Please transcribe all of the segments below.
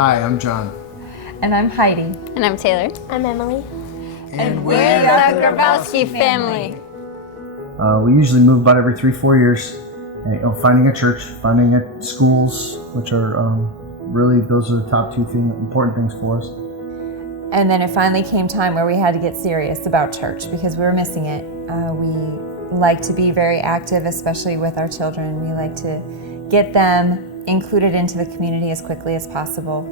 Hi, I'm John. And I'm Heidi. And I'm Taylor. I'm Emily. And we're the GRABOWSKI family. We usually move about every 3-4 years. And, finding a church, finding schools, which are really, those are the top two important things for us. And then it finally came time where we had to get serious about church because we were missing it. We like to be very active, especially with our children. We like to get them included into the community as quickly as possible.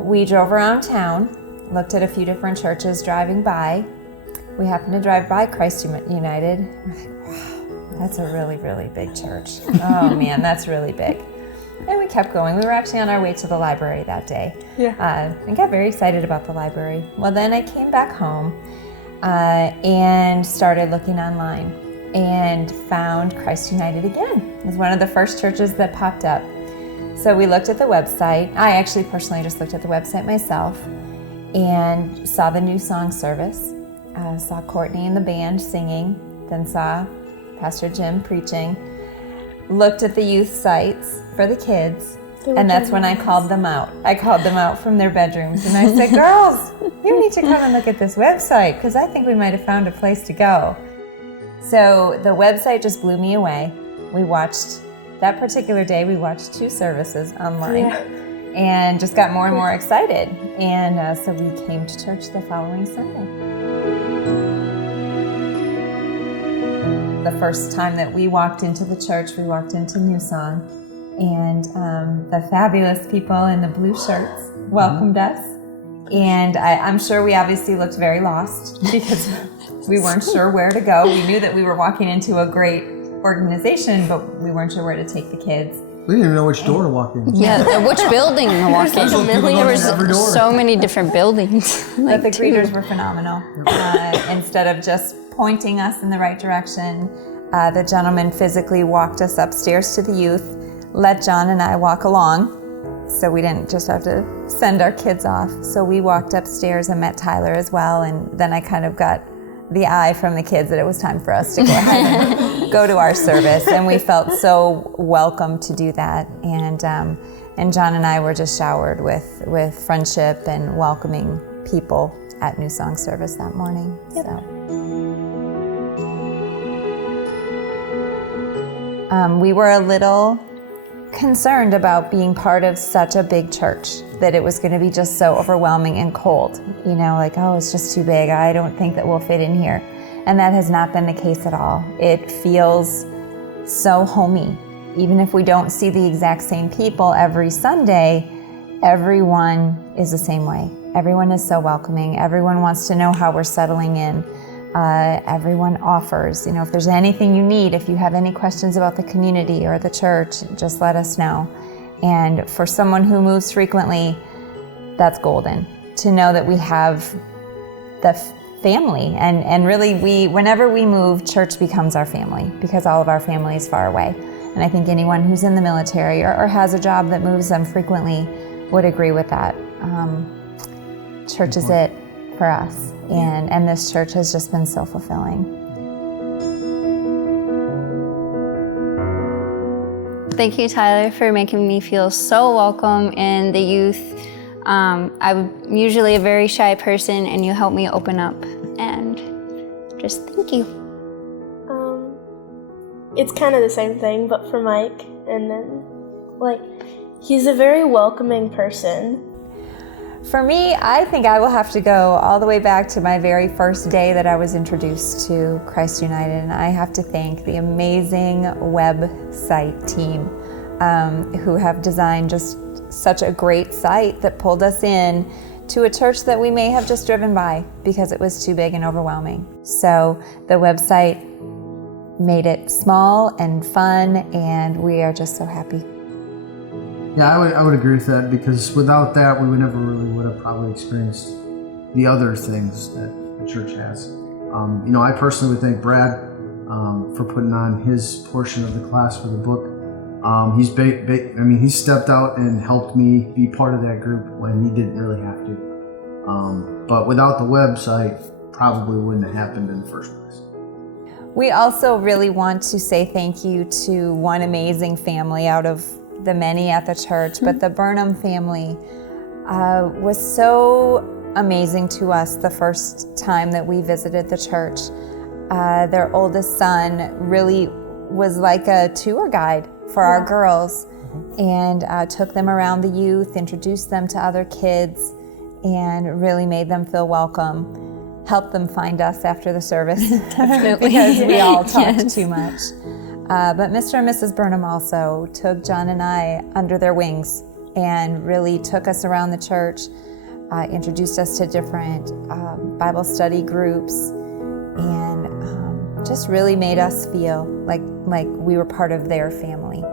We drove around town, looked at a few different churches driving by. We happened to drive by Christ United. We're like, wow, that's a really, really big church. Oh man, that's really big. And we kept going. We were actually on our way to the library that day. And got very excited about the library. Well, then I came back home and started looking online and found Christ United again. It was one of the first churches that popped up. So we looked at the website. I actually personally just looked at the website myself and saw the new song service. Saw Courtney and the band singing, then saw Pastor Jim preaching. Looked at the youth sites for the kids, and that's when I called them out. I called them out from their bedrooms, and I said, girls, you need to come and look at this website, because I think we might have found a place to go. So the website just blew me away. We watched, that particular day, we watched 2 services online, and just got more and more excited. And so we came to church the following Sunday. The first time that we walked into the church, we walked into New Song, and the fabulous people in the blue shirts welcomed us. And I'm sure we obviously looked very lost because we weren't sure where to go. We knew that we were walking into a great organization, but we weren't sure where to take the kids. We didn't even know which door to walk in. Yeah, which building to walk in. There was so many different buildings. But the greeters were phenomenal. Instead of just pointing us in the right direction, the gentleman physically walked us upstairs to the youth, let John and I walk along, so we didn't just have to send our kids off. So we walked upstairs and met Tyler as well, and then I kind of got the eye from the kids that it was time for us to go ahead and go to our service, and we felt so welcome to do that. And John and I were just showered with friendship and welcoming people at New Song service that morning. Yep. We were a little concerned about being part of such a big church, that it was going to be just so overwhelming and cold. You know, like, oh, it's just too big. I don't think that we'll fit in here. And that has not been the case at all. It feels so homey. Even if we don't see the exact same people every Sunday, everyone is the same way. Everyone is so welcoming. Everyone wants to know how we're settling in. Everyone offers, you know, if there's anything you need, if you have any questions about the community or the church, just let us know. And for someone who moves frequently, that's golden. To know that we have the family, and really whenever we move, church becomes our family, because all of our family is far away. And I think anyone who's in the military or has a job that moves them frequently would agree with that. Church is it for us, and this church has just been so fulfilling. Thank you, Tyler, for making me feel so welcome in the youth. I'm usually a very shy person, and you helped me open up, and just thank you. It's kind of the same thing, but for Mike, and then, he's a very welcoming person. For me, I think I will have to go all the way back to my very first day that I was introduced to Christ United, and I have to thank the amazing website team who have designed just such a great site that pulled us in to a church that we may have just driven by because it was too big and overwhelming. So the website made it small and fun, and we are just so happy. Yeah, I would agree with that, because without that, we would have probably experienced the other things that the church has. I personally would thank Brad for putting on his portion of the class for the book. He stepped out and helped me be part of that group when he didn't really have to. But without the website, probably wouldn't have happened in the first place. We also really want to say thank you to one amazing family out of the many at the church, but the Burnham family was so amazing to us the first time that we visited the church. Their oldest son really was like a tour guide for our girls, and took them around the youth, introduced them to other kids, and really made them feel welcome. Helped them find us after the service because we all talked too much. But Mr. and Mrs. Burnham also took John and I under their wings and really took us around the church, introduced us to different Bible study groups, and just really made us feel like we were part of their family.